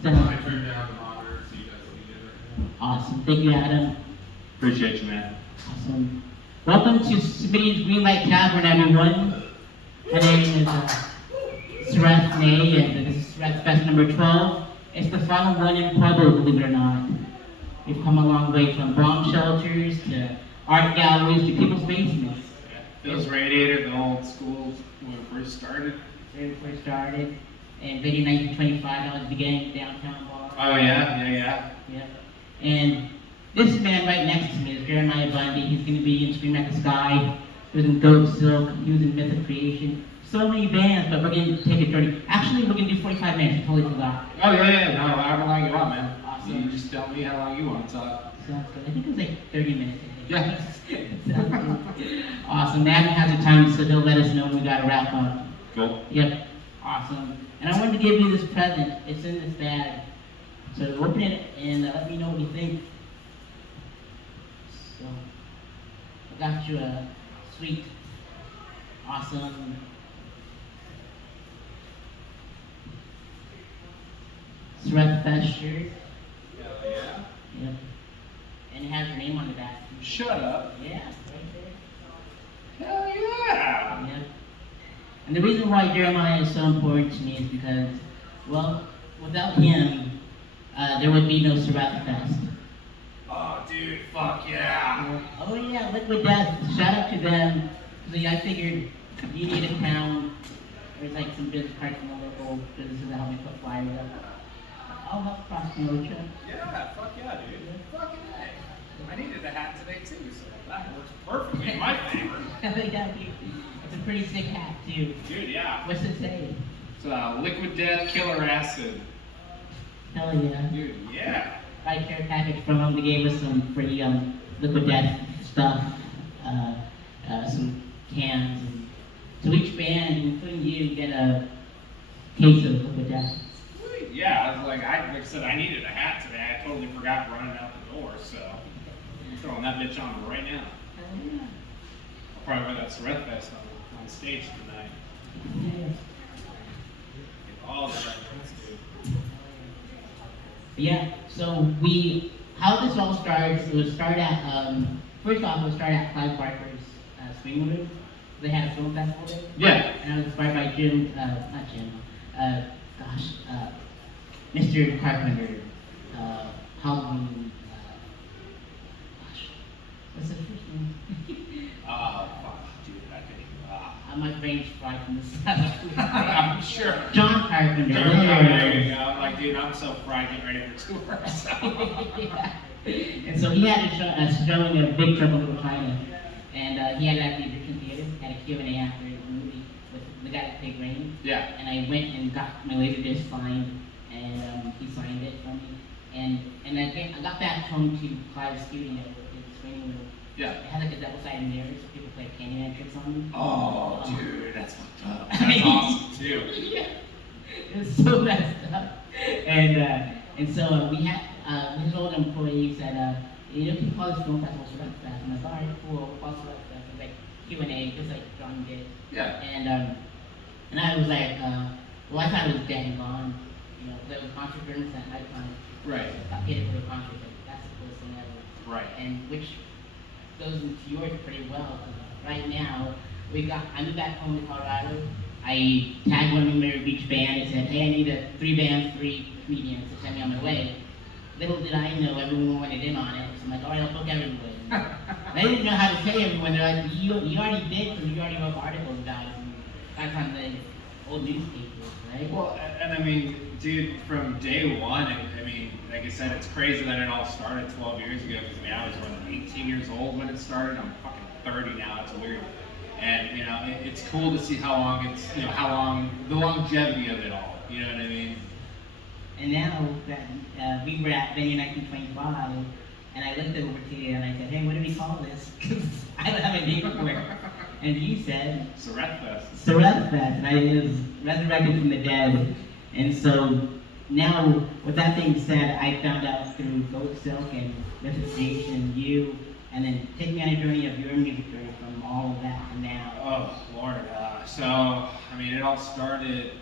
So, I turned down the monitor so you guys will be good right now. awesome. Thank you, Adam. Appreciate you, man. Awesome. Welcome to Smitty's Greenlight Tavern, everyone. My name is Sareth Ney, and this is Sareth Fest number 12. It's the final one in Pueblo, believe it or not. We've come a long way from bomb shelters to art galleries to people's basements. Phil's Radiator, the old school when it first started. When we first started, and video 1925, that was beginning downtown bar. Oh yeah. Yeah. And this man right next to me is Jeremiah Bundy. He's going to be in Scream at the Sky. He was in Goat Silk. He was in Myth of Creation. So many bands, but we're going to take a journey. Actually, we're going to do 45 minutes. I totally forgot. Oh yeah. No, however long you want, man. Awesome. You just tell me how long you want to talk. Sounds good. I think it was like 30 minutes. Yeah. Sounds good. Awesome. Matt has the time, so he'll let us know when we got to wrap up. Cool. Yep. Awesome. And I wanted to give you this present. It's in this bag. So open it and let me know what you think. So, I got you a sweet, awesome Sareth Fest shirt. Hell yeah. Yep. And it has your name on the back. Shut up. Yeah, right there. Hell yeah. Yep. And the reason why Jeremiah is so important to me is because, well, without him, there would be no Sareth Fest. Oh, dude, fuck yeah. Oh yeah, Liquid Death. Shout out to them. So I figured you need a town. There's like some business cards from the local businesses that help me put flyers up. I'll help cross promote you. Yeah, fuck yeah, dude. Fucking A. I needed a hat today too, so that works perfectly in my favor. Yeah, it's a pretty sick hat too. Dude, yeah. What's it say? It's Liquid Death Killer Acid. Hell yeah. Dude, yeah. I care package from them. They gave us some free Liquid Death stuff, some cans. And to each band, including you, get a case of Liquid Death. Sweet. Yeah, I was like I said, I needed a hat today. I totally forgot running out the door, so I'm throwing that bitch on right now. Yeah. I'll probably wear that Sareth Fest on stage tonight. Yeah. Get all the reference, dude. Yeah, so how this all starts, it would start at, first off, it would start at Clive Barker's Swing Room. They had a film festival there. Yeah. And I was inspired by Mr. Carpenter, Halloween, what's his first name? Fuck, dude, I think, My brain's fried from this stuff. I'm sure. John Carpenter. There you go. Like, dude, I'm so fried getting ready for tour. So. Yeah. And so he had a showing of Big Trouble in Little China, and he had it at the Egyptian Theater, had a Q&A after the movie with the guy that played Rain. Yeah. And I went and got my Laserdisc signed, and he signed it for me. And I got back home to Clive's studio with his screening room. Yeah. It had like a double-sided mirror, so people play Candyman tricks on them. Oh, dude, that's fucked up. That's awesome, too. Yeah. It was so messed up. And so we had, his old employee said, you know, you can call this film festival Sareth Fest. And I was like, all right, cool, we'll call Sareth Fest. It was like Q&A, just like John did. Yeah. And I was like, well, I thought it was dead and gone. You know, there was concert rooms at night time. Right. I paid for the concert, like, that's the coolest thing ever. Right. And which goes into yours pretty well. Right now, I moved back home to Colorado. I tagged one member of each band and said, hey, I need 3 bands, 3 comedians to send me on my way. Little did I know everyone wanted in on it. So I'm like, all right, I'll book everyone. I didn't know how to say everyone. They're like, you already did because you already wrote articles about it. And that's on the old newspapers, right? Well, and I mean, dude, from day one, I mean, like I said, it's crazy that it all started 12 years ago. Because I mean, I was 18 years old when it started. I'm fucking 30 now. It's weird. And you know, it's cool to see how long the longevity of it all. You know what I mean? And now that we were at venue 1925, and I looked over to you and I said, hey, what do we call this? Because I don't have a name for it. And you said Sareth Fest. Sareth Fest, and it was resurrected from the dead. And so now, with that being said, I found out through Goat Silk and Mythification, you, and then take me on a journey of your music journey from all of that to now. Oh, Lord. So, I mean, it all started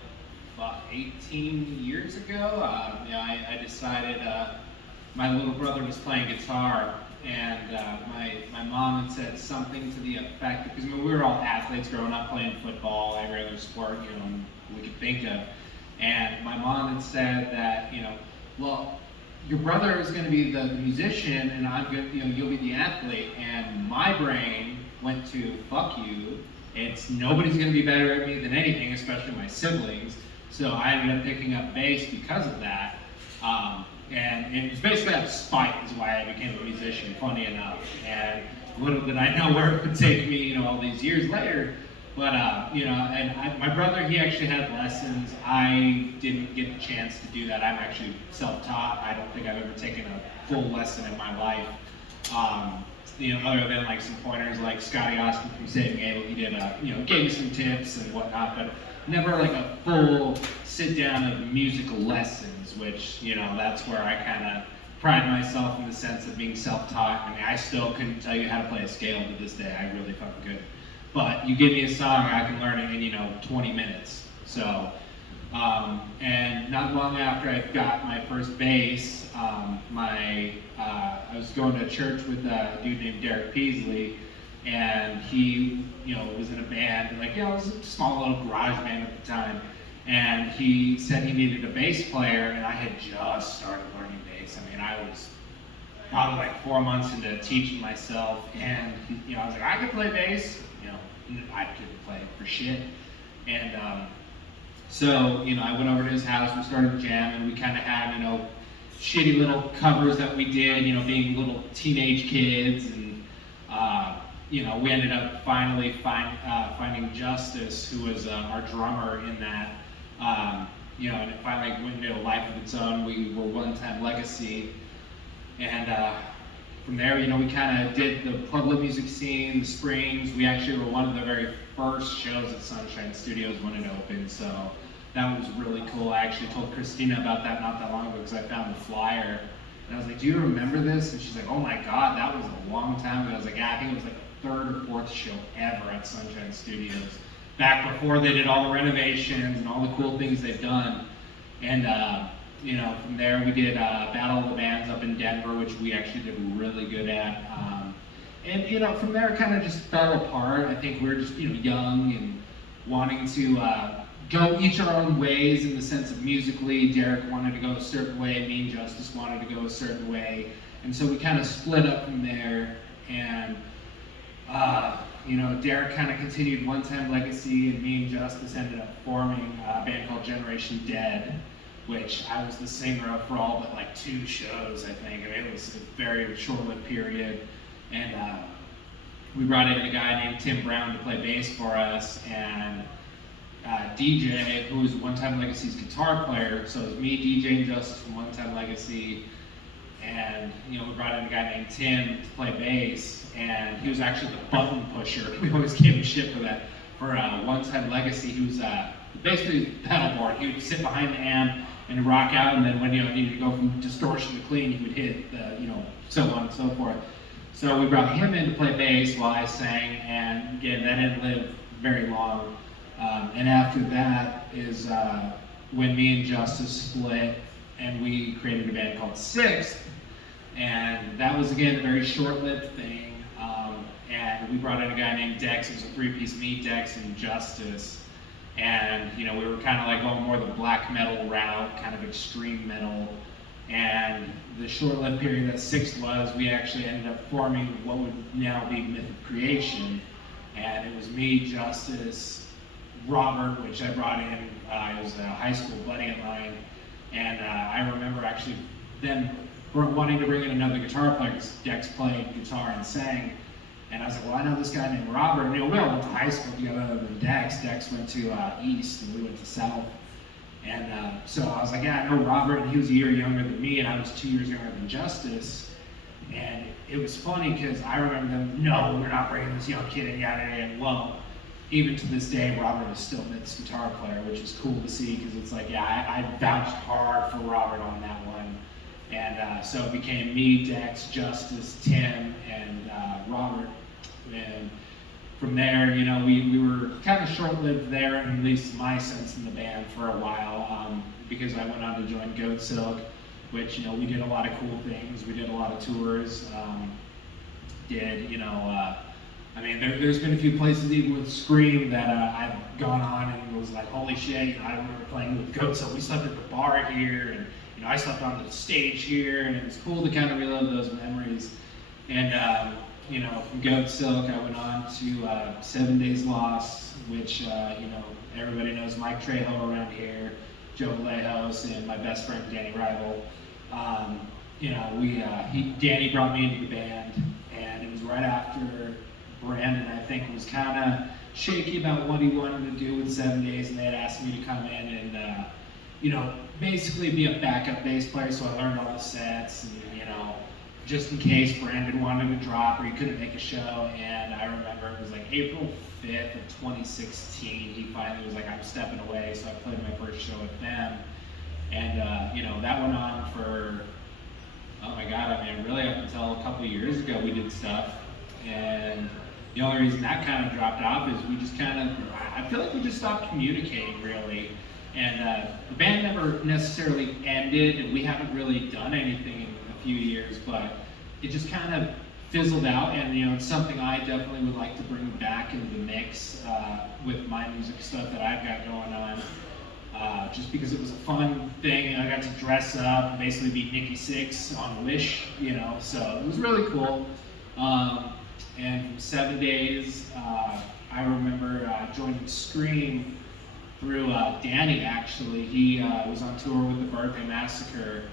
18 years ago, I decided my little brother was playing guitar, and my mom had said something to the effect, because we were all athletes growing up playing football, every other sport we could think of, and my mom had said that well, your brother is going to be the musician, and I'm going you'll be the athlete, and my brain went to fuck you. Nobody's going to be better at me than anything, especially my siblings. So I ended up picking up bass because of that. And it was basically out of spite is why I became a musician, funny enough. And little did I know where it would take me, all these years later. But, my brother, he actually had lessons. I didn't get the chance to do that. I'm actually self-taught. I don't think I've ever taken a full lesson in my life. Other than like some pointers like Scotty Austin from Saving Abel, he did, gave me some tips and whatnot, but never like a full sit down of musical lessons, which, that's where I kind of pride myself in the sense of being self-taught. I mean, I still couldn't tell you how to play a scale to this day. I really fucking couldn't. But you give me a song, I can learn it in, 20 minutes. So, and not long after I got my first bass, I was going to church with a dude named Derek Peasley, and he, was in a band, it was a small little garage band at the time, and he said he needed a bass player, and I had just started learning bass. I mean, I was probably like 4 months into teaching myself, and, I was like, I could play bass, I couldn't play for shit, and, so, I went over to his house, we started jamming, we kind of had, shitty little covers that we did, being little teenage kids, and, we ended up finally finding Justice, who was our drummer in that, and it finally went into a life of its own. We were One Time Legacy, and from there, we kind of did the Pueblo music scene, the Springs. We actually were one of the very first shows at Sunshine Studios when it opened, so that was really cool. I actually told Christina about that not that long ago because I found the flyer. And I was like, do you remember this? And she's like, oh my God, that was a long time ago. I was like, yeah, I think it was like the 3rd or 4th show ever at Sunshine Studios. Back before they did all the renovations and all the cool things they've done. And, from there we did Battle of the Bands up in Denver, which we actually did really good at. And, from there it kind of just fell apart. I think we were just, young and wanting to go each our own ways in the sense of musically. Derek wanted to go a certain way, me and Justice wanted to go a certain way, and so we kind of split up from there. And Derek kind of continued One Time Legacy, and me and Justice ended up forming a band called Generation Dead, which I was the singer of for all but like 2 shows, I think. I mean, it was a very short-lived period, and we brought in a guy named Tim Brown to play bass for us, and DJ, who was One Time Legacy's guitar player. So it was me, DJ, and Justice from One Time Legacy, and we brought in a guy named Tim to play bass, and he was actually the button pusher. We always gave him shit for that. For One Time Legacy, he was basically pedal board. He would sit behind the amp and rock out, and then when he needed to go from distortion to clean, he would hit the, so on and so forth. So we brought him in to play bass while I sang, and again, that didn't live very long. And after that is when me and Justice split, and we created a band called Sixth, and that was again a very short-lived thing. And we brought in a guy named Dex. It was a 3-piece, me, Dex, and Justice. And we were kind of like going more the black metal route, kind of extreme metal. And the short-lived period that Sixth was, we actually ended up forming what would now be Myth of Creation. And it was me, Justice, Robert, which I brought in, he was a high school buddy of mine, and I remember actually then wanting to bring in another guitar player because Dex played guitar and sang, and I was like, well, I know this guy named Robert, and we all went to high school together other than Dex. Dex went to East, and we went to South, and so I was like, yeah, I know Robert, and he was a year younger than me, and I was 2 years younger than Justice, and it was funny because I remember them, no, we're not bringing this young kid in, yada, yada, and well, even to this day, Robert is still Myth's guitar player, which is cool to see because it's like, yeah, I vouched hard for Robert on that one. And so it became me, Dex, Justice, Tim, and Robert. And from there, you know, we were kind of short-lived there, at least my sense in the band, for a while, because I went on to join Goat Silk, which, you know, we did a lot of cool things. We did a lot of tours, I mean, there's been a few places even with Scream that I've gone on and was like, holy shit, you know, I remember playing with Goat Silk. We slept at the bar here, and, you know, I slept on the stage here, and it was cool to kind of relive those memories. And, you know, from Goat Silk, I went on to 7 Days Lost, which, you know, everybody knows Mike Trejo around here, Joe Vallejos, and my best friend, Danny Rival. You know, Danny brought me into the band, and it was right after Brandon, I think, was kind of shaky about what he wanted to do with 7 Days, and they had asked me to come in and, you know, basically be a backup bass player, so I learned all the sets, and, you know, just in case Brandon wanted to drop or he couldn't make a show. And I remember it was like April 5th of 2016, he finally was like, I'm stepping away, so I played my first show with them. And, you know, that went on for, oh my God, I mean, really up until a couple of years ago we did stuff. And the only reason that kind of dropped off is we just kind of, I feel like we just stopped communicating, really. And the band never necessarily ended, and we haven't really done anything in a few years, but it just kind of fizzled out. And, you know, it's something I definitely would like to bring back into the mix with my music stuff that I've got going on. Just because it was a fun thing, and I got to dress up and basically be Nikki Sixx on Wish, you know, so it was really cool. And from 7 Days, I remember joining Scream through Danny, actually. He was on tour with the Birthday Massacre,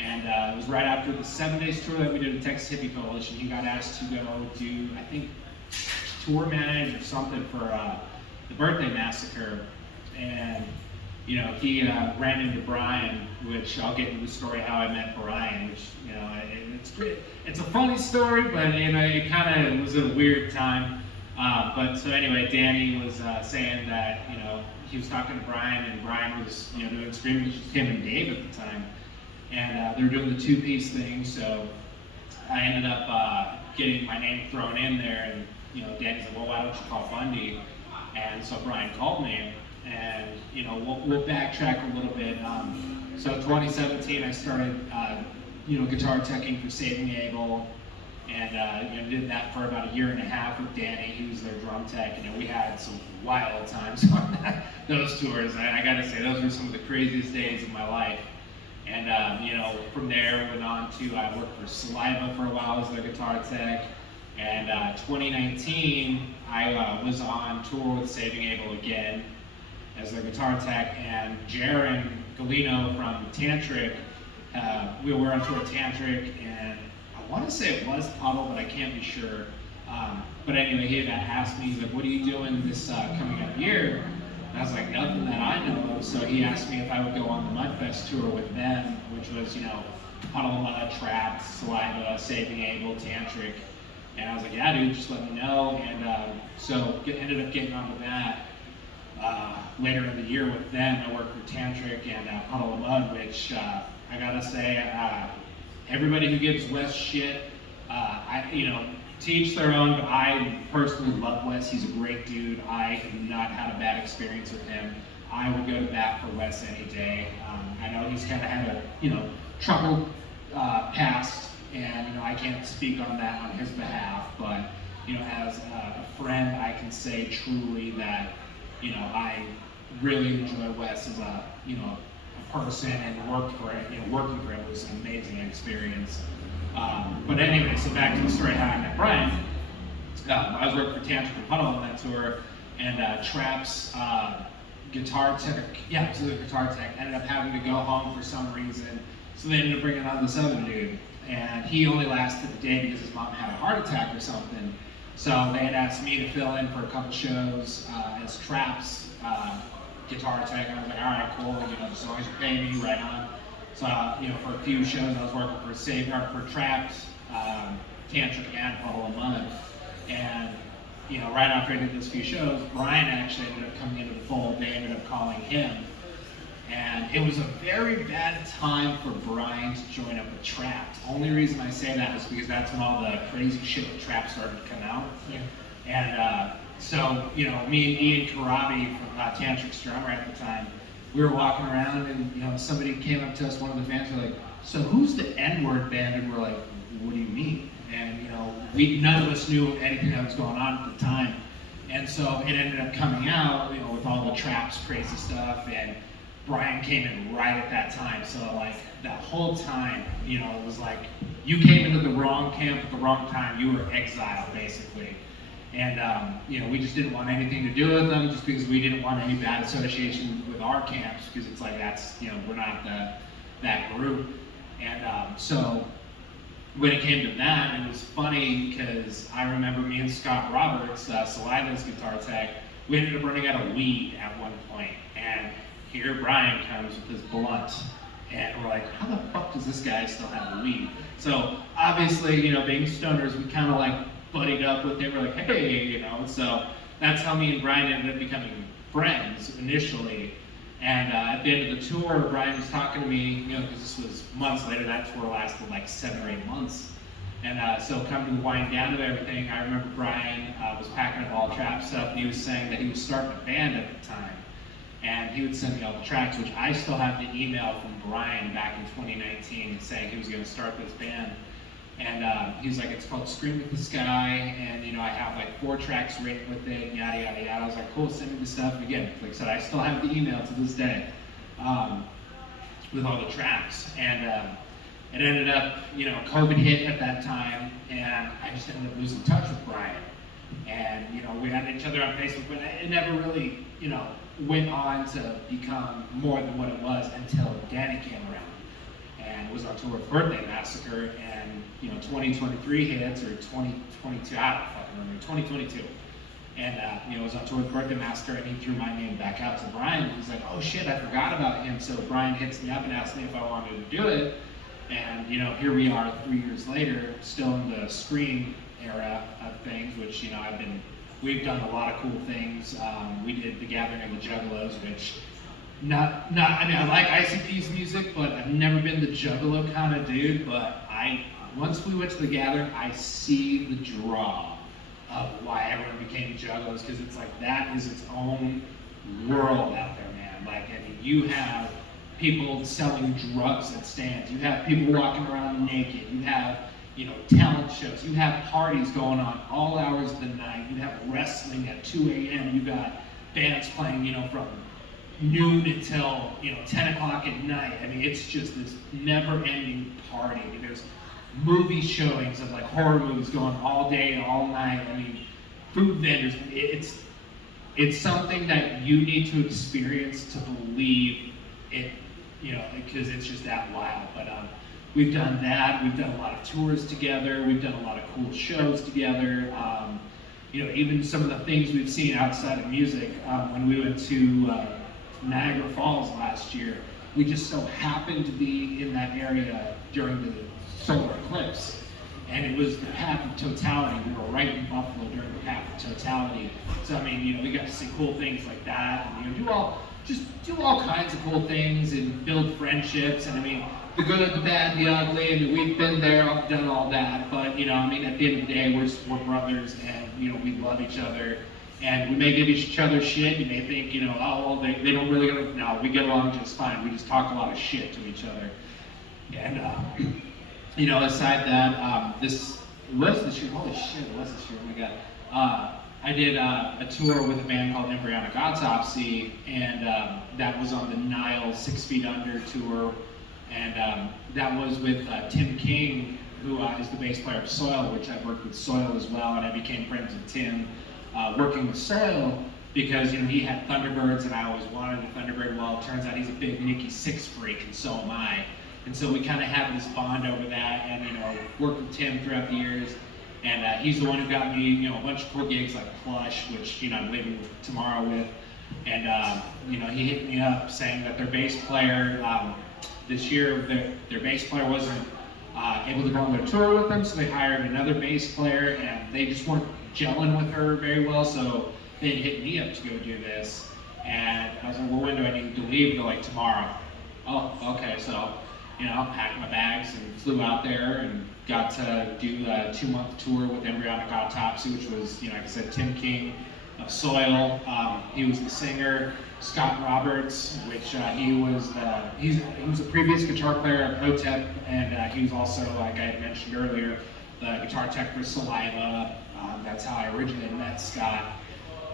and it was right after the 7 Days tour that we did at Texas Hippie Coalition. He got asked to go do, I think, tour manage or something for the Birthday Massacre. And, you know, he ran into Brian, which I'll get into the story how I met Brian, which, you know, it's a funny story, but, you know, it kind of was a weird time. But so anyway, Danny was saying that, you know, he was talking to Brian, and Brian was, you know, doing Scream, which was him and Dave at the time. And they were doing the two-piece thing, so I ended up getting my name thrown in there, and, you know, Danny's like, well, why don't you call Bundy? And so Brian called me, and, you know, we'll backtrack a little bit. So 2017, I started, you know, guitar teching for Saving Abel, and, you know, did that for about 1.5 years with Danny. He was their drum tech. You know, we had some wild times on those tours. I gotta say, those were some of the craziest days of my life. And, you know, from there, went on to, I worked for Saliva for a while as their guitar tech. And 2019, I was on tour with Saving Abel again as their guitar tech. And Jaron Galino from Tantric, we were on tour with Tantric, and I want to say it was Pueblo, but I can't be sure. But anyway, he had asked me, he's like, what are you doing this coming up year? And I was like, nothing that I know of. So he asked me if I would go on the Mudfest tour with them, which was, you know, Puddle of Mud, Trapped, Saliva, Saving Abel, Tantric. And I was like, yeah, dude, just let me know. And so ended up getting onto that later in the year with them. I worked for Tantric and Puddle of Mud, which I gotta say, everybody who gives Wes shit, you know, to each their own, but I personally love Wes. He's a great dude. I have not had a bad experience with him. I would go to bat for Wes any day. I know he's kind of had a, you know, troubled past, and, you know, I can't speak on that on his behalf, but, you know, as a friend, I can say truly that, you know, I really enjoy Wes as a, you know, a person, and working for him was an amazing experience. But anyway, so back to the story how I met Brian. I was working for Tantric and Puddle on that tour, and Trap's guitar tech, yeah, so the guitar tech ended up having to go home for some reason, so they ended up bringing on this other dude, and he only lasted a day because his mom had a heart attack or something. So they had asked me to fill in for a couple shows as Trap's guitar tech. I was like, all right, cool, you know, as long as you pay me, right on. So, you know, for a few shows, I was working for Trapped, Tantric, and Puddle of Mud. And, you know, right after I did those few shows, Brian actually ended up coming into the fold. They ended up calling him. And it was a very bad time for Brian to join up with Trapped. Only reason I say that is because that's when all the crazy shit with Trapped started to come out. Yeah. And so, you know, me and Ian Karabi from Tantric's drummer at the time, we were walking around and, you know, somebody came up to us, one of the fans were like, so who's the N-word band? And we're like, what do you mean? And, you know, none of us knew anything that was going on at the time. And so it ended up coming out, you know, with all the Traps crazy stuff, and Brian came in right at that time. So like that whole time, you know, it was like you came into the wrong camp at the wrong time. You were exiled basically. And you know, we just didn't want anything to do with them, just because we didn't want any bad association with our camps, because it's like that's, you know, we're not that group. And so when it came to that, it was funny because I remember me and Scott Roberts, Saliva's guitar tech, we ended up running out of weed at one point, and here Brian comes with his blunt, and we're like, how the fuck does this guy still have weed? So obviously, you know, being stoners, we kind of like buddied up with him. We're like, hey, you know. So that's how me and Brian ended up becoming friends initially. And at the end of the tour, Brian was talking to me, you know, because this was months later. That tour lasted like 7 or 8 months. And so coming to the wind down of everything, I remember Brian was packing up all trap stuff, and he was saying that he was starting a band at the time. And he would send me all the tracks, which I still have the email from Brian back in 2019 saying he was going to start this band. And he was like, it's called Scream at the Sky, and you know, I have like 4 tracks written with it, yada yada yada. I was like, cool, send me the stuff. And again, like I said, I still have the email to this day with all the tracks. And it ended up, you know, COVID hit at that time, and I just ended up losing touch with Brian. And you know, we had each other on Facebook, but it never really, you know, went on to become more than what it was until Danny came around and was on tour with Birthday Massacre, and you know, 2023 hits, or 2022, I don't fucking remember, 2022. And you know, was on tour with Birthday Massacre, and he threw my name back out to Brian. He's like, oh shit, I forgot about him. So Brian hits me up and asks me if I wanted to do it. And you know, here we are 3 years later, still in the Scream era of things, which, you know, we've done a lot of cool things. We did The Gathering of the Juggalos, which I mean, I like ICP's music, but I've never been the Juggalo kind of dude. But once we went to The Gathering, I see the draw of why everyone became Juggalos, because it's like that is its own world out there, man. Like, I mean, you have people selling drugs at stands. You have people walking around naked. You have, you know, talent shows. You have parties going on all hours of the night. You have wrestling at 2 a.m. You got bands playing, you know, from noon until, you know, 10 o'clock at night. I mean, it's just this never-ending party. I mean, there's movie showings of like horror movies going all day and all night. I mean, food vendors. It's something that you need to experience to believe it, you know, because it's just that wild. But we've done that. We've done a lot of tours together. We've done a lot of cool shows together. You know, even some of the things we've seen outside of music. When we went to Niagara Falls last year, we just so happened to be in that area during the solar eclipse, and it was the Path of Totality. We were right in Buffalo during the Path of Totality. So I mean, you know, we got to see cool things like that, and you know, do all kinds of cool things and build friendships. And I mean, the good, the bad, the ugly. I mean, we've been there, done all that. But you know, I mean, at the end of the day, we're brothers, and you know, we love each other. And we may give each other shit. You may think, you know, oh, well, they don't really get along. No, we get along just fine. We just talk a lot of shit to each other. And, you know, aside that, this year, holy shit, it was this year, oh my god. I did a tour with a band called Embryonic Autopsy, and that was on the Nile 6 Feet Under tour. And that was with Tim King, who is the bass player of Soil, which I've worked with Soil as well, and I became friends with Tim. Working with Soil, because you know, he had Thunderbirds and I always wanted a Thunderbird. Well, it turns out he's a big Nikki Sixx freak, and so am I. And so we kind of have this bond over that, and you know, worked with Tim throughout the years. And he's the one who got me, you know, a bunch of cool gigs like Plush, which, you know, I'm leaving tomorrow with. And you know, he hit me up saying that their bass player this year, their bass player wasn't able to go on their tour with them, so they hired another bass player, and they just weren't gelling with her very well, so they hit me up to go do this. And I was like, well, when do I need to leave? They're like, tomorrow. Oh, okay. So packed my bags and flew out there and got to do a 2-month tour with Embryonic Autopsy, which was, like I said, Tim King of Soil. He was the singer. Scott Roberts, which he was a previous guitar player at Hotep, and he was also, like I had mentioned earlier, the guitar tech for Saliva. That's how I originally met Scott.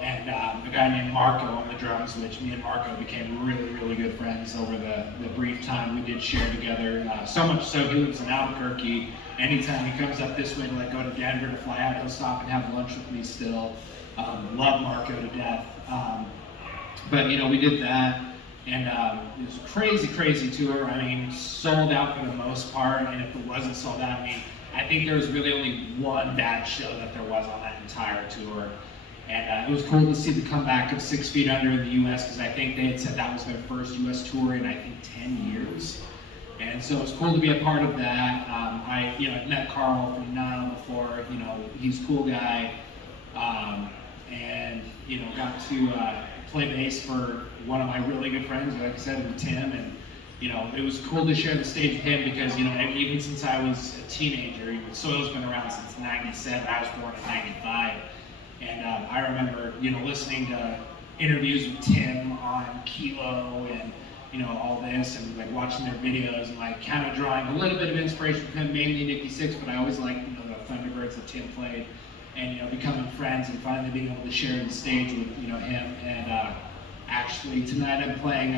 And a guy named Marco on the drums, which me and Marco became really, really good friends over the brief time we did share together. So much so, he lives in Albuquerque. Anytime he comes up this way to go to Denver to fly out, he'll stop and have lunch with me still. Love Marco to death. But we did that, and it was a crazy, crazy tour. I mean, sold out for the most part, and if it wasn't sold out, I think there was really only one bad show that there was on that entire tour. And it was cool to see the comeback of 6 Feet Under in the U.S. because I think they had said that was their first U.S. tour in, I think, 10 years. And so it was cool to be a part of that. I met Carl from Nile before. He's a cool guy. And got to play bass for one of my really good friends, like I said, with Tim. And it was cool to share the stage with him because even since I was a teenager, Soil's been around since '97. I was born in '95. And I remember, listening to interviews with Tim on Kilo and, all this, and watching their videos and kind of drawing a little bit of inspiration from him, mainly Nikki Sixx, but I always liked, the Thunderbirds that Tim played, and becoming friends and finally being able to share the stage with, him. And actually tonight I'm playing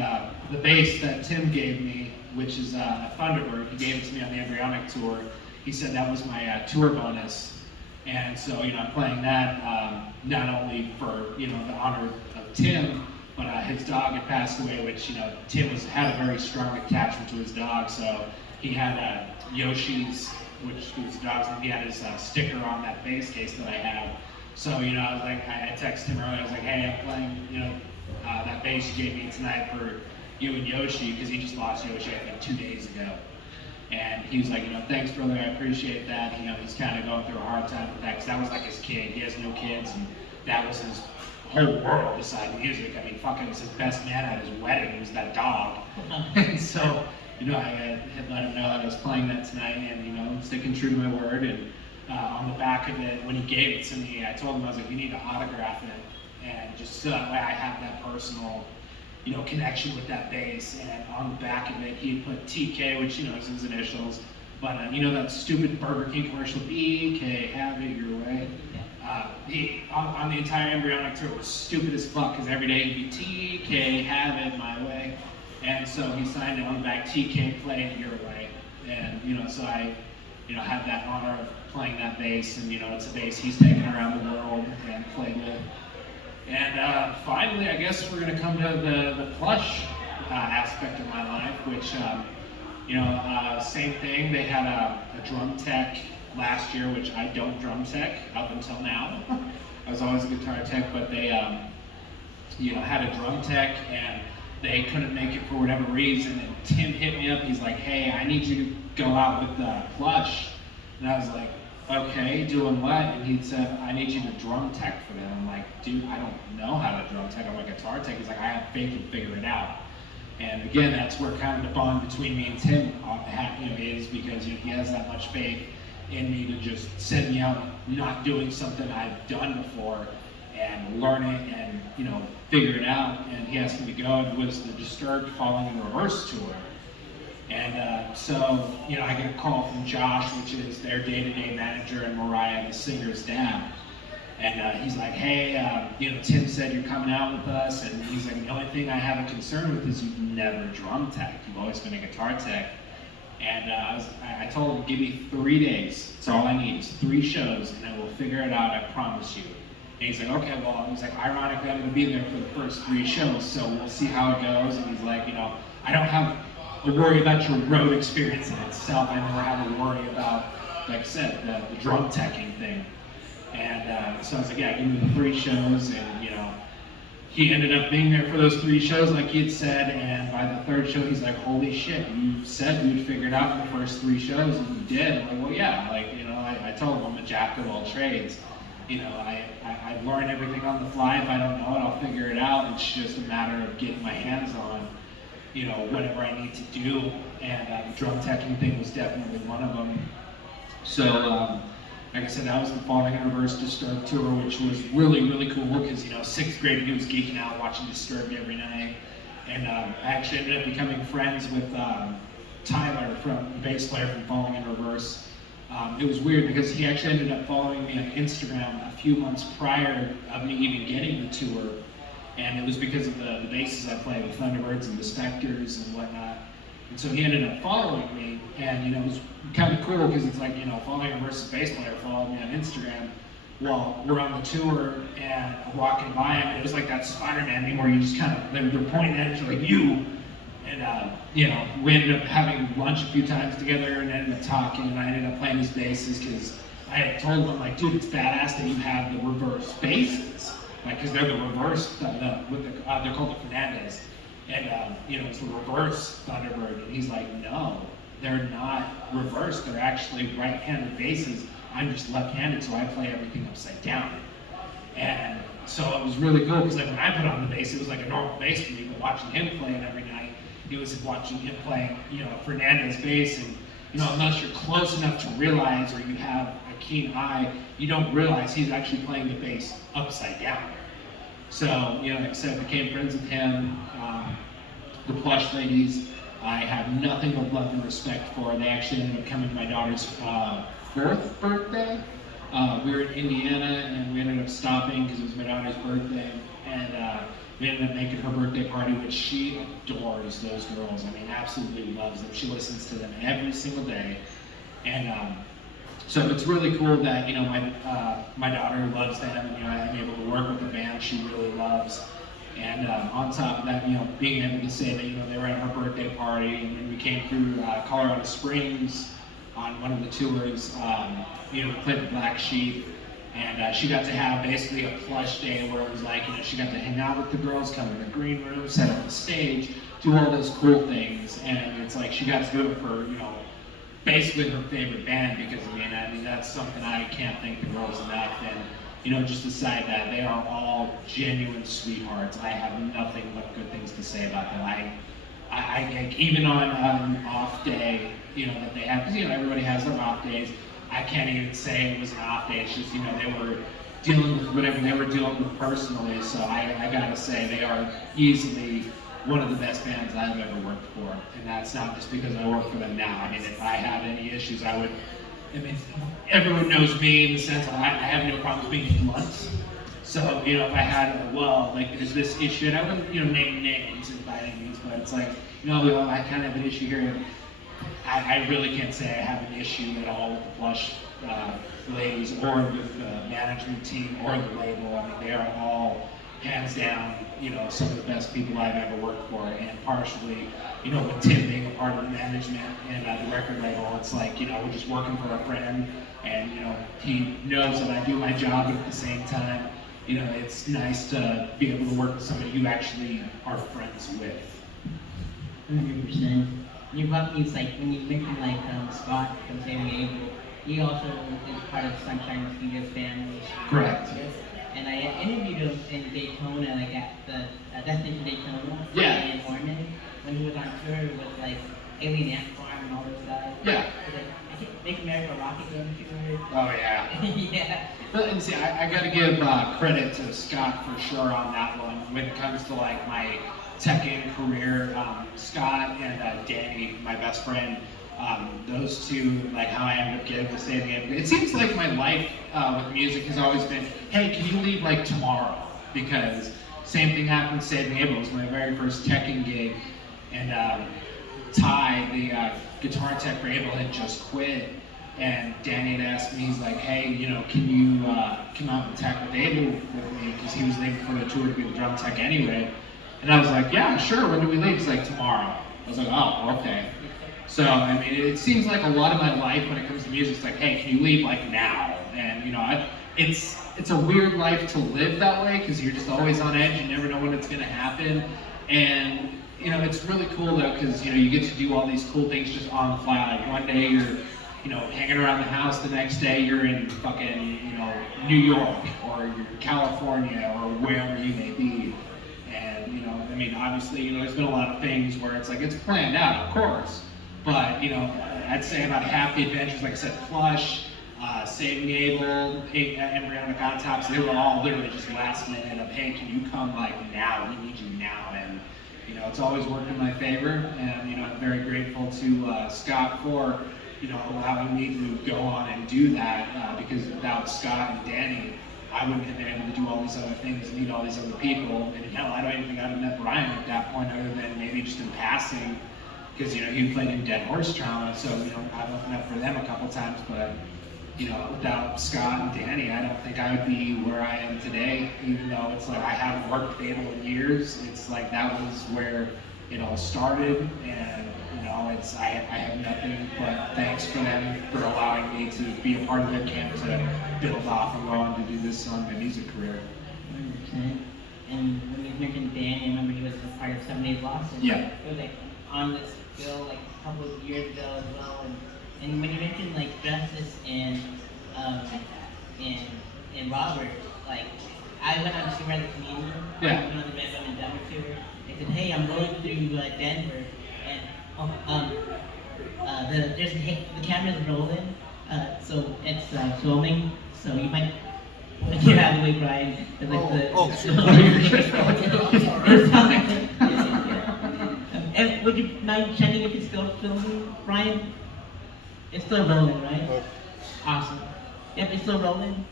the bass that Tim gave me, which is a Thunderbird. He gave it to me on the Embryonic tour. He said that was my tour bonus. And so, I'm playing that not only for, the honor of Tim, but his dog had passed away, which, Tim had a very strong attachment to his dog. So he had Yoshi's, which was the dog's name, he had his sticker on that bass case that I have. So, I was like, I texted him earlier, I was like, hey, I'm playing, that bass you gave me tonight for you and Yoshi, because he just lost Yoshi, I think, 2 days ago. And he was like, thanks, brother, I appreciate that. He's kind of going through a hard time with that, because that was like his kid. He has no kids, and that was his whole world beside music. I mean, fucking, was his best man at his wedding was that dog. And so, I had let him know that I was playing that tonight, and, sticking true to my word. And on the back of it, when he gave it to me, I told him, I was like, you need to autograph it. And just so that way I have that personal connection with that bass. And on the back of it, he put TK, which, is his initials. But, that stupid Burger King commercial, BK, have it your way. He, on the entire Embryonic tour, was stupid as fuck, because every day he'd be TK, have it my way. And so he signed it on the back, TK, play it your way. And, so I, had that honor of playing that bass. And, it's a bass he's taken around the world and played with. And finally, I guess we're going to come to the plush aspect of my life, which, same thing. They had a drum tech last year, which I don't drum tech up until now. I was always a guitar tech, but they, had a drum tech, and they couldn't make it for whatever reason. And Tim hit me up. He's like, hey, I need you to go out with the plush. And I was like, okay, doing what? And he said, I need you to drum tech for them. I'm like, dude, I don't know how to drum tech. I'm a guitar tech. He's like, I have faith in figure it out. And again, that's where kind of the bond between me and Tim is, because he has that much faith in me to just send me out not doing something I've done before and learn it and, figure it out. And he asked me to go, and it was the Disturbed Falling in Reverse tour. And so, I get a call from Josh, which is their day-to-day manager, and Mariah, the singer's dad. And he's like, hey, Tim said you're coming out with us. And he's like, the only thing I have a concern with is you've never drum tech. You've always been a guitar tech. And I told him, give me 3 days. That's all I need. It's 3 shows, and then we'll figure it out, I promise you. And he's like, okay, well, he's like, ironically, I'm going to be there for the first 3 shows, so we'll see how it goes. And he's like, I don't have a worry about your road experience in itself. I never have a worry about, like I said, the drum teching thing. And so I was like, yeah, give me the 3 shows. And, he ended up being there for those 3 shows, like he had said. And by the 3rd show, he's like, holy shit, you said you'd figure it out in the first 3 shows, and you did. I'm like, well, yeah, I told him I'm a jack of all trades. I learn everything on the fly. If I don't know it, I'll figure it out. It's just a matter of getting my hands on. you know, whatever I need to do. And the drum teching thing was definitely one of them. So, like I said, that was the Falling in Reverse Disturbed tour, which was really, really cool because, you know, 6th grade, he was geeking out watching Disturbed every night. And I actually ended up becoming friends with Tyler, the bass player from Falling in Reverse. It was weird because he actually ended up following me on Instagram a few months prior of me even getting the tour. And it was because of the basses I play with Thunderbirds and the Spectres and whatnot. And so he ended up following me, and, you know, it was kind of cool because it's like, you know, Falling in Reverse's bass player followed me on Instagram while we're on the tour, and I'm walking by him, and it was like that Spider-Man meme where you just kind of, they're pointing at each other like, you. And, you know, we ended up having lunch a few times together and ended up talking, and I ended up playing his basses because I had told him, like, dude, it's badass that you have the reverse basses. Like, because they're the reverse, they're called the Fernandez. And, you know, it's the reverse Thunderbird. And he's like, no, they're not reverse. They're actually right-handed basses. I'm just left-handed, so I play everything upside down. And so it was really cool because, like, when I put on the bass, it was like a normal bass for me. But watching him play it every night, it was watching him playing, you know, Fernandez bass. And, you know, unless you're close enough to realize, or you have a keen eye, you don't realize he's actually playing the bass upside down. So, you know, like I said, I became friends with him. The Plush Ladies, I have nothing but love and respect for. They actually ended up coming to my daughter's 4th birthday. We were in Indiana, and we ended up stopping because it was my daughter's birthday. And we ended up making her birthday party, which she adores those girls. I mean, absolutely loves them. She listens to them every single day. And so it's really cool that, you know, my daughter loves them, and, you know, I'm able to work with a band she really loves. And on top of that, you know, being able to say that, you know, they were at her birthday party, and then we came through Colorado Springs on one of the tours. You know, we played the Black Sheep, and she got to have basically a plush day where it was like, you know, she got to hang out with the girls, come in the green room, set up the stage, do all those cool things. And it's like she got to do it for, you know, basically her favorite band, because I mean that's something I can't thank the girls enough. And, you know, just aside that, they are all genuine sweethearts. I have nothing but good things to say about them. I even on an off day, you know, that they have, because, you know, everybody has their off days. I can't even say it was an off day. It's just, you know, they were dealing with whatever they were dealing with personally. So I gotta say, they are easily one of the best bands I've ever worked for. And that's not just because I work for them now. I mean, if I had any issues, I mean, everyone knows me in the sense that I have no problems being blunt. So, you know, if I had, well, like, there's this issue, and I wouldn't, you know, name names by any means, but it's like, you know, well, I kind of have an issue here. I really can't say I have an issue at all with the Plush Ladies, or with the management team, or the label. I mean, they are all, hands down, you know, some of the best people I've ever worked for. And partially, you know, with Tim being a part of the management and the record label, it's like, you know, we're just working for a friend, and, you know, he knows that I do my job, but at the same time, you know, it's nice to be able to work with somebody you actually are friends with. 100%. You brought me, like, when you mentioned, like, Scott from Saving Abel, he also is part of Sunshine Studios family. Correct. And I interviewed him in Daytona, like at the Destination Daytona. Yeah. In Norman, when he was on tour with, like, Alien Ant Farm and all those guys. Yeah. Like, I think Make America Rock Again tour. Oh, yeah. Yeah. But, and see, I got to give credit to Scott for sure on that one. When it comes to, like, my tech-in career, Scott and Danny, my best friend, those two, like, how I ended up getting to Saving Abel. It seems like my life with music has always been, hey, can you leave, like, tomorrow? Because same thing happened with Saving Abel. It was my very first tech-in gig, and Ty, the guitar tech for Abel, had just quit. And Danny had asked me, he's like, hey, you know, can you come out and tech with Abel with me? Because he was leaving for the tour to be the drum tech anyway. And I was like, yeah, sure, when do we leave? He's like, tomorrow. I was like, oh, okay. So, I mean, it seems like a lot of my life when it comes to music, it's like, hey, can you leave, like, now? And, you know, it's a weird life to live that way, because you're just always on edge, you never know when it's going to happen. And, you know, it's really cool, though, because, you know, you get to do all these cool things just on the fly. Like, one day you're, you know, hanging around the house, the next day you're in fucking, you know, New York, or you're in California, or wherever you may be. And, you know, I mean, obviously, you know, there's been a lot of things where it's like, it's planned out, of course. But, you know, I'd say about half the adventures, like I said, Plush, Saving Abel, Embryonic Autopsy, they were all literally just last minute of, hey, can you come like now? We need you now. And, you know, it's always worked in my favor. And, you know, I'm very grateful to Scott for, you know, allowing me to go on and do that, because without Scott and Danny, I wouldn't have been able to do all these other things, meet all these other people. And hell, I don't even think I'd have met Brian at that point, other than maybe just in passing, because, you know, he played in Dead Horse Trauma, so, you know, I've opened up for them a couple times, but, you know, without Scott and Danny, I don't think I would be where I am today, even though it's like I haven't worked with Abel in years. It's like that was where it all started, and, you know, it's I have nothing but thanks for them for allowing me to be a part of their camp to build off and go on to do this on my music career. 100%. And when you mentioned Danny, I remember he was a part of 7 Days Lost. And Yeah. It was like on this bill like a couple of years ago as well. And when you mentioned like Justice and Robert, like I went on tour as a comedian. Yeah. I went on the Red Rum and Denver tour. They said, hey, I'm going through Denver, and the camera's rolling, so it's filming. So you might get out of the way, Brian. And would you mind checking if it's still filming, Brian? It's still rolling, right? Awesome. Yep, it's still rolling.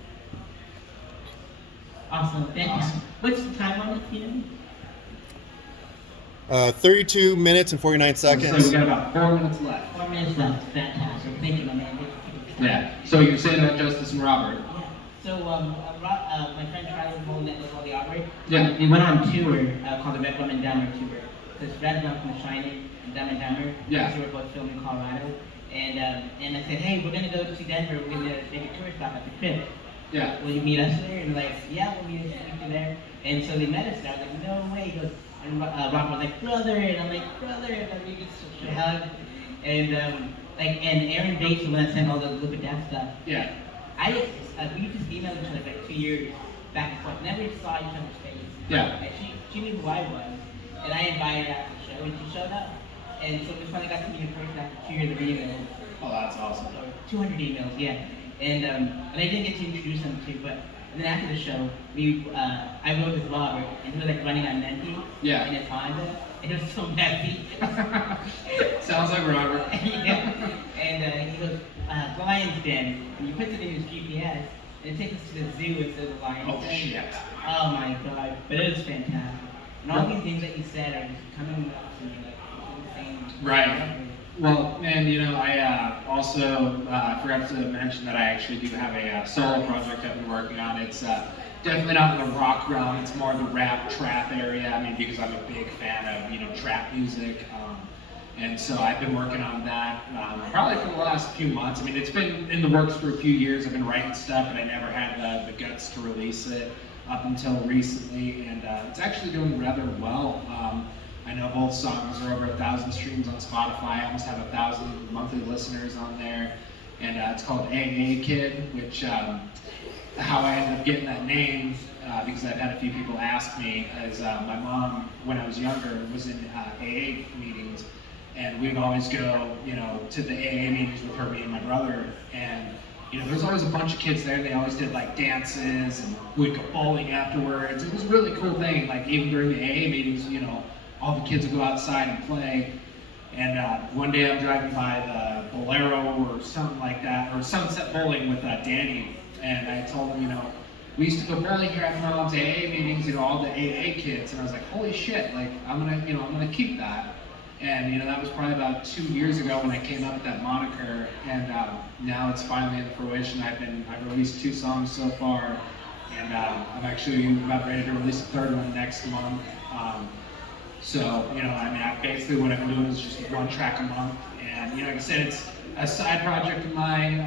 Awesome. Fantastic. What's the time on it, you know? 32 minutes and 49 seconds. So we got about 4 minutes left. 4 minutes left. Fantastic. Thank you, my man. Yeah. So you're saying about Justice and Robert? Yeah. So my friend Charlie was holding that with all the artwork. Yeah. We went on tour called the Red Rum and Dahmer tour. Because Red Rum from The Shining and Dumb and Dumber. Yeah. We were both filmed in Colorado. And I said, hey, we're gonna go to Denver. We're gonna make a tour stop at the Crypt. Yeah. Will you meet us there? And like, yeah, we'll meet you there. And so they met us there. I was like, no way. He goes, and Robert was like, brother. And I'm like, brother. And then we just hug. And and Aaron Bates, the one that sent all the Look at That stuff. Yeah. We just emailed each other for like 2 years back and forth. Never saw each other's face. Yeah. And she knew who I was. And I invited her out to the show, and she showed up. And so we finally got to meet in person after 2 years of emails. Oh, that's awesome. 200 emails, yeah. And I didn't get to introduce him to, but then after the show, I rode with Robert, and he was like running on Menti. Yeah. In his Honda, and it was so messy. Sounds like Robert. Yeah. And he goes, Lion's Den, and you put it in his GPS, and it takes us to the zoo instead of the Lion's Den. Oh, shit. Oh my god, but it was fantastic. And all these things that you said are just coming up to me like insane. Right. Well, and you know, I also forgot to mention that I actually do have a solo project I've been working on. It's definitely not in the rock realm. It's more the rap trap area. I mean, because I'm a big fan of, you know, trap music. And so I've been working on that probably for the last few months. I mean, it's been in the works for a few years. I've been writing stuff, but I never had the guts to release it up until recently. And it's actually doing rather well. I know both songs are over 1,000 streams on Spotify. I almost have 1,000 monthly listeners on there. And it's called AA Kid, which how I ended up getting that name, because I've had a few people ask me, is my mom, when I was younger, was in AA meetings. And we would always go, you know, to the AA meetings with her, me and my brother. And, you know, there's always a bunch of kids there. They always did like dances, and we'd go bowling afterwards. It was a really cool thing. Like even during the AA meetings, you know, all the kids would go outside and play. And one day I'm driving by the Bolero or something like that, or Sunset Bowling with Danny. And I told him, you know, we used to go bowling here at my mom's AA meetings, you know, all the AA kids. And I was like, holy shit, like I'm gonna keep that. And you know, that was probably about 2 years ago when I came up with that moniker, and now it's finally in fruition. I've released 2 songs so far, and I'm actually about ready to release a 3rd one next month. So you know, I mean, basically what I've been doing is just 1 track a month, and you know, like I said, it's a side project of mine.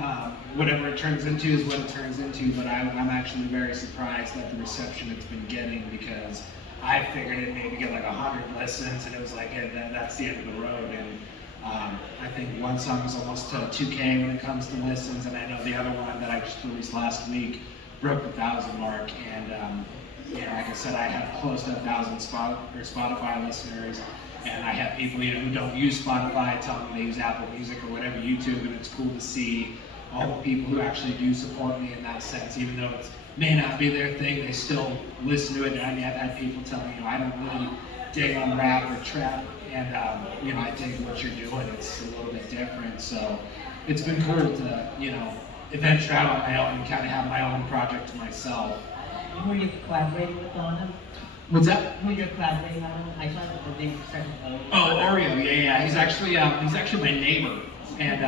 Whatever it turns into is what it turns into. But I'm actually very surprised at the reception it's been getting, because I figured it maybe get like 100 listens, and it was like, hey, that's the end of the road. And I think one song is almost to 2K when it comes to listens, and I know the other one that I just released last week broke the 1,000 mark. And like I said, I have close to 1,000 Spotify listeners, and I have people who don't use Spotify telling me they use Apple Music or whatever, YouTube, and it's cool to see all the people who actually do support me in that sense, even though it may not be their thing, they still listen to it. And I mean, I've had people tell me, I don't really dig on rap or trap, and I dig what you're doing. It's a little bit different, so it's been cool to, venture out on my own and kind of have my own project to myself. Who are you collaborating with on them? What's that? Who you're collaborating on? I saw that the name started with O. Oh, Oreo, yeah. He's actually my neighbor, and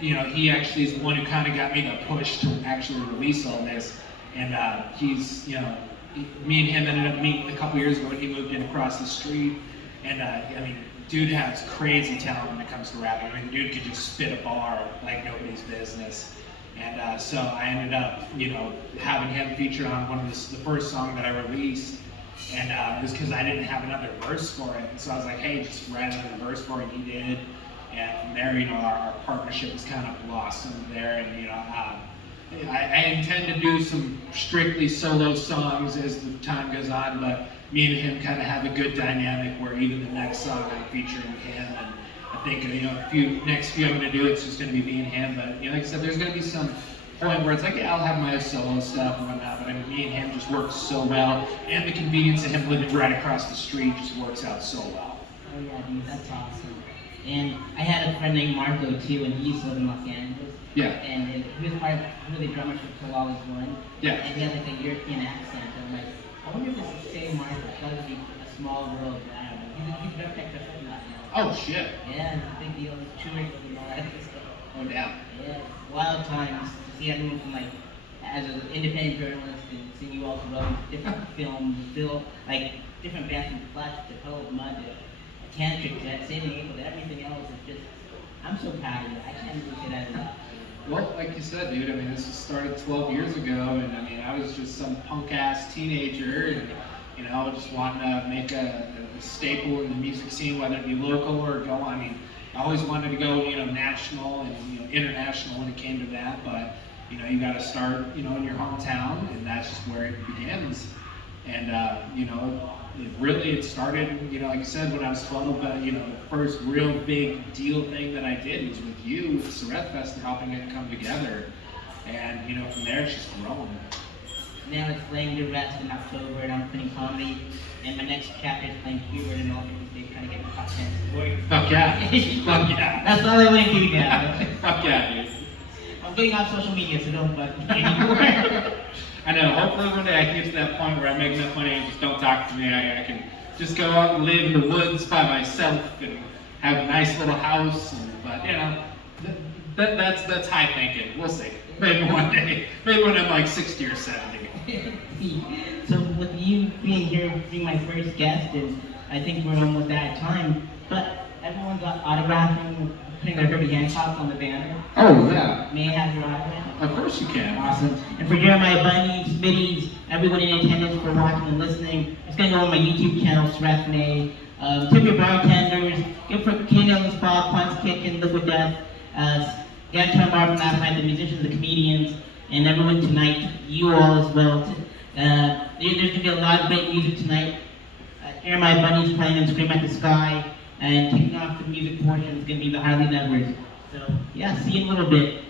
he actually is the one who kind of got me to push to actually release all this. And he's, me and him ended up meeting a couple years ago when he moved in across the street. And dude has crazy talent when it comes to rapping. I mean, dude could just spit a bar like nobody's business. And so I ended up, having him feature on one of the first song that I released. And it was because I didn't have another verse for it. And so I was like, hey, just write another verse for it. And he did. And from there, our partnership was kind of blossomed there. And, I intend to do some strictly solo songs as the time goes on, but me and him kind of have a good dynamic where even the next song I'm featuring him, and I think next few I'm going to do, it's just going to be me and him. But like I said, there's going to be some point where it's like, yeah, I'll have my solo stuff and whatnot, but me and him just work so well, and the convenience of him living right across the street just works out so well. Oh yeah, dude, that's awesome. And I had a friend named Marco too, and he used to live in Los Angeles. Yeah. And he was part of the drummers for Pueblo one. Yeah. And he had like a European accent. And I'm like, I wonder if it's the same Marco. That would be a small world, but I don't know. He's a drum tech for something like that. Oh shit. Yeah, it's a big deal. He's touring with all that stuff. Oh damn. Yeah, wild times to see everyone from like, as an independent journalist and seeing you all through different films, like different bands from Flash to Puddle of Mud to Tantric to Saving April to everything else. It's just, I'm so proud of you. I can't even say that enough. Well, like you said, dude, this started 12 years ago, and I was just some punk-ass teenager, and, just wanting to make a staple in the music scene, whether it be local or go on. I always wanted to go, national and, international when it came to that, but, you got to start, in your hometown, and that's just where it begins. And, it started, like I said, when I was 12, but, the first real big deal thing that I did was with you, with Sareth Fest, and helping it come together. And, from there, it's just grown. Now it's laying to rest in October, and I'm putting comedy, and my next chapter is playing keyboard in all 50 states, trying to get the top 10. Fuck yeah. Fuck yeah. That's all I want to do now. Fuck yeah, dude. I'm getting off social media, so don't bug me anymore. I know, hopefully one day I can get to that point where I make enough money and just don't talk to me. I can just go out and live in the woods by myself and have a nice little house. But that's high thinking. We'll see. Maybe one day. Maybe when I'm like 60 or 70. So with you being here, being my first guest, and I think we're almost out of time, but everyone's autographing, putting their Herbie Hancocks on the banner. Oh, yeah. May I have your autograph? Of course you can. Awesome. And for Jeremiah, Bundy, Smitty, everyone in attendance for watching and listening, it's going to go on my YouTube channel, Sareth Ney. Tip your bartenders, give for King on the Spot, Punch Kitchen, Liquid Death, Ganton Bar from last night, the musicians, the comedians, and everyone tonight, you all as well. There's going to be a lot of great music tonight. Jeremiah Bundy's playing on Scream at the Sky, and kicking off the music portion is going to be the Harley Nevers. So, yeah, see you in a little bit.